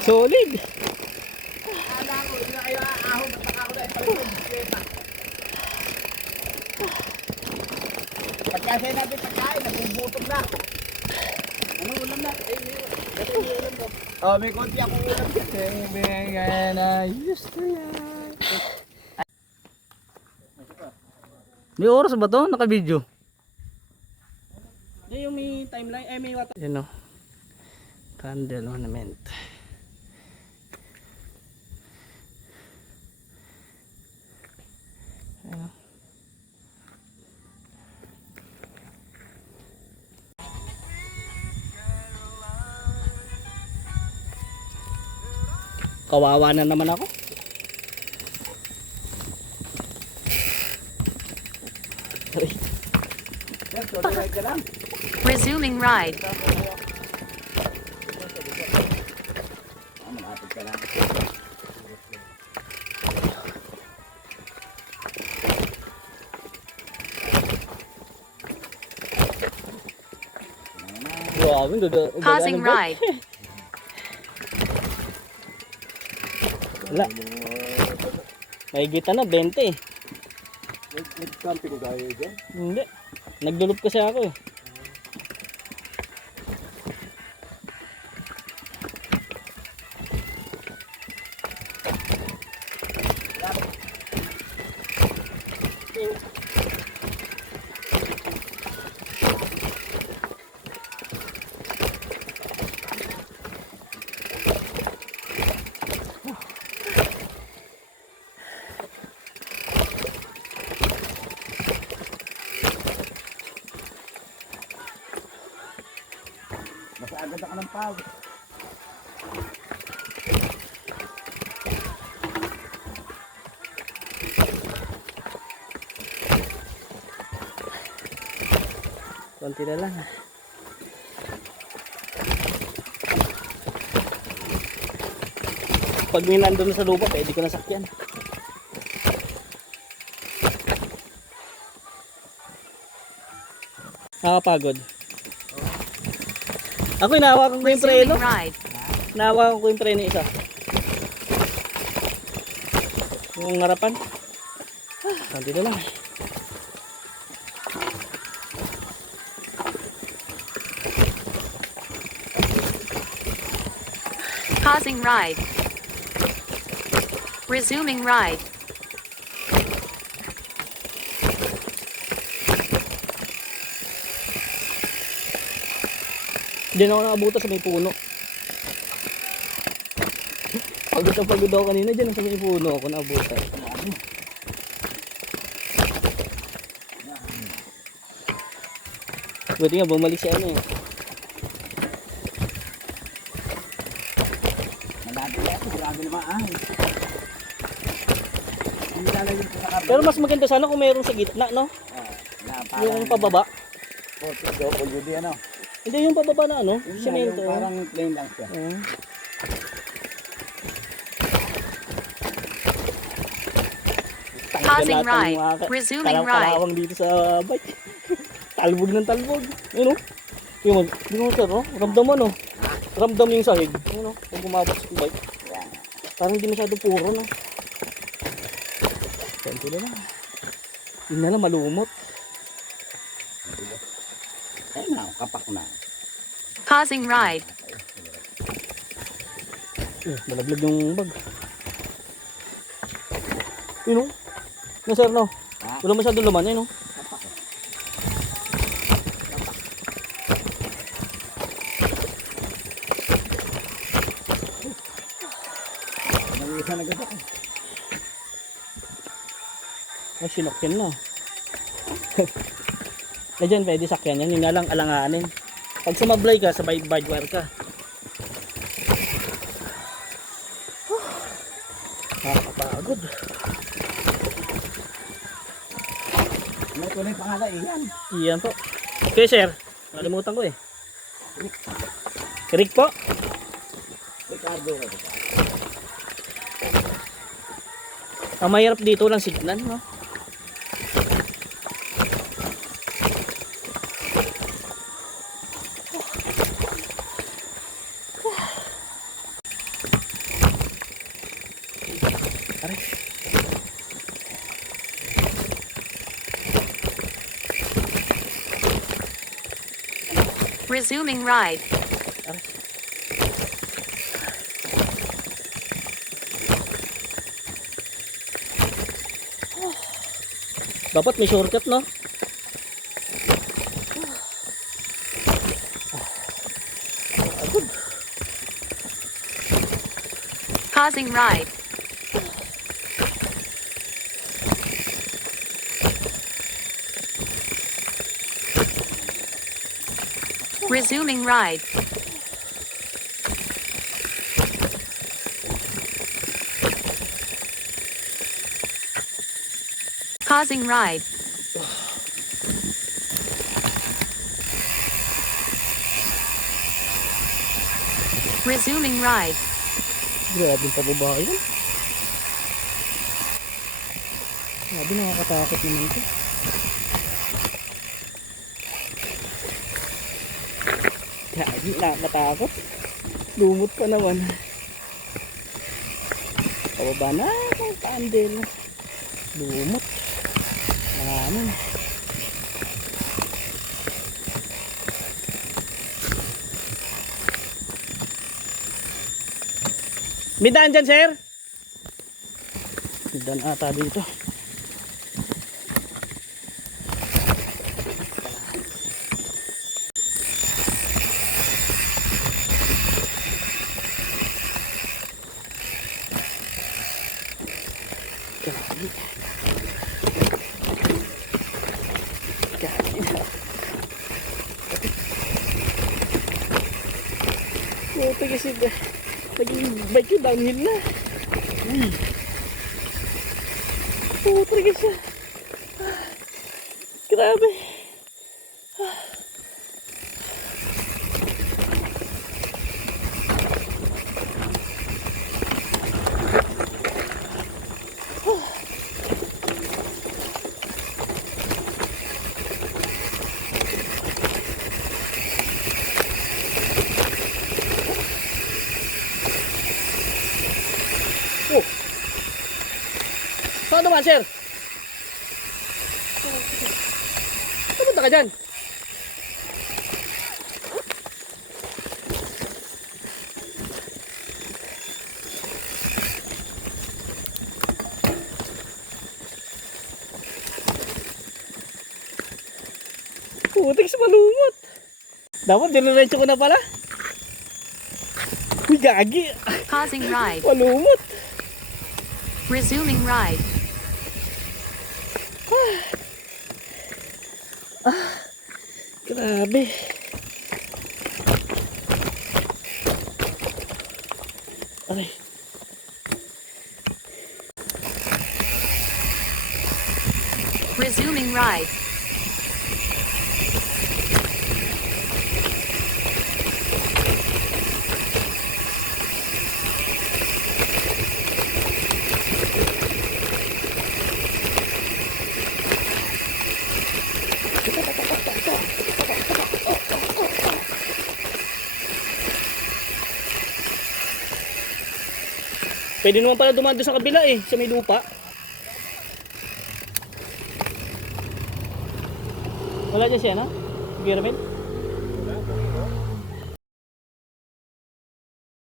Solid. Pagkasaya natin pagkain, nagbubutong na. Ano ulam na? May ulam ko. Oh, may konti akong ulam. Kaya na, gusto yan. May oras ba to? Naka-video? Yung may timeline, may water. Yan o. Candle ornament. Ayan o. Kawawa na naman ako. Resuming ride. Malapit ka lang. Grabe, Pausing ride. Wala. Mahigita na, 20. Nag-camping tayo dyan? Hindi. Nagdulop kasi ako eh. Mas agad ako ng pawis. Konti na lang. Pag may nandun sa lupa, pwede ko nasakyan. Nakapagod. Ako inahawakan ko yung preno. Resuming ride. Nahawakan ko yung preno isa. Yung harapan. Konti na lang. Pausing ride. Resuming ride. Diyan ako nakabutas sa may puno. Pagod ako kanina dyan sa may puno ako nakabutas. Buti nga bumalik si ano eh. Malapit ako, grabe naman Hindi lalagyan ko sa kabel. Pero mas maganda sana kung mayroong sa gitna, no? Yung pababa. WD ano? Hindi yung pababa na ano, Yung semento. parang plain lang siya. Pausing ride. Resuming ride. Kalawang dito sa bike. Talbog ng talbog. Yun o. Yung mo sir, no? Ramdam mo, no? Ramdam yung sahig. Yun o. Pag umabot sa bike. Parang hindi masyado puro, no? Konti na lang. Yun na lang, malumot. Ayun na, kapak na. Pausing ride. Malaglag yung bag. Yun o. No sir, no? Wala masyado laman, yun o. Nag-iisa na ganda ko. Ay, sinokyan na. Na dyan, pwede sakyan yan. Yun nga lang, alanganin. Pag sumablay ka, sabay bidewire ka. Nakakapagod. Ano ito na yung pangalan? Iyan. Iyan po. Okay, sir. Nalimutan ko eh. Rick po. Ricardo. Ang mahirap dito lang signal, no? Resuming ride. Dapat may shortcut, no? Pausing ride. Resuming ride. Pausing ride. Resuming ride. Grabe yung pababa yun. Grabe, nakakatakot naman ito. Grabe, nakakatakot. Lumot pa naman. Pababa na ang pandel. Lumot. Naman. May daan dyan, sir? May daan ata dito. Puta kasi naging bike yung downhill na. Puta kasi. Grabe. Oh. Saan naman, sir? Pupunta ka dyan? Putik sa malumot. Dapat diniretso ko na pala. Uy, gagi. Pausing ride. Malumot. Resuming ride. Grabe. Aray. Resuming ride. Pwede naman pala dumaan doon sa kabila eh, sa may lupa. Wala dyan siya, no? Sige, Ramil.